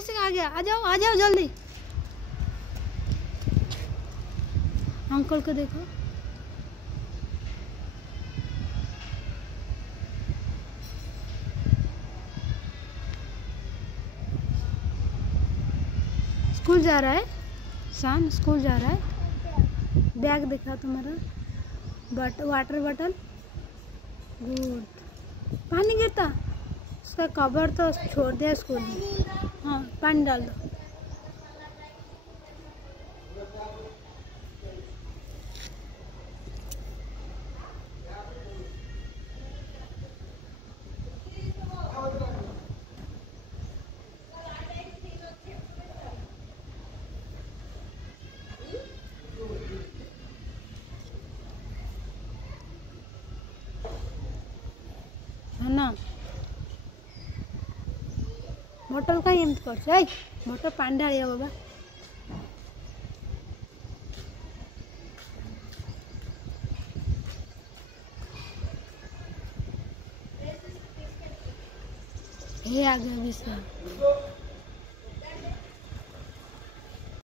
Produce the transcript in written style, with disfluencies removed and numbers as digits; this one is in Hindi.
मिसिंग आ गया। आ जाओ जल्दी। अंकल को देखो। स्कूल जा रहा है शान, स्कूल जा रहा है। बैग दिखा तुम्हारा। Water bottle. गुड। पानी गिरता, उसका कवर तो छोड़ दिया स्कूल में। हाँ पानी डाल दो। है ना बोतल का एमती कर बोतल पानी ढालिया बाबा। हे आ गया विषय।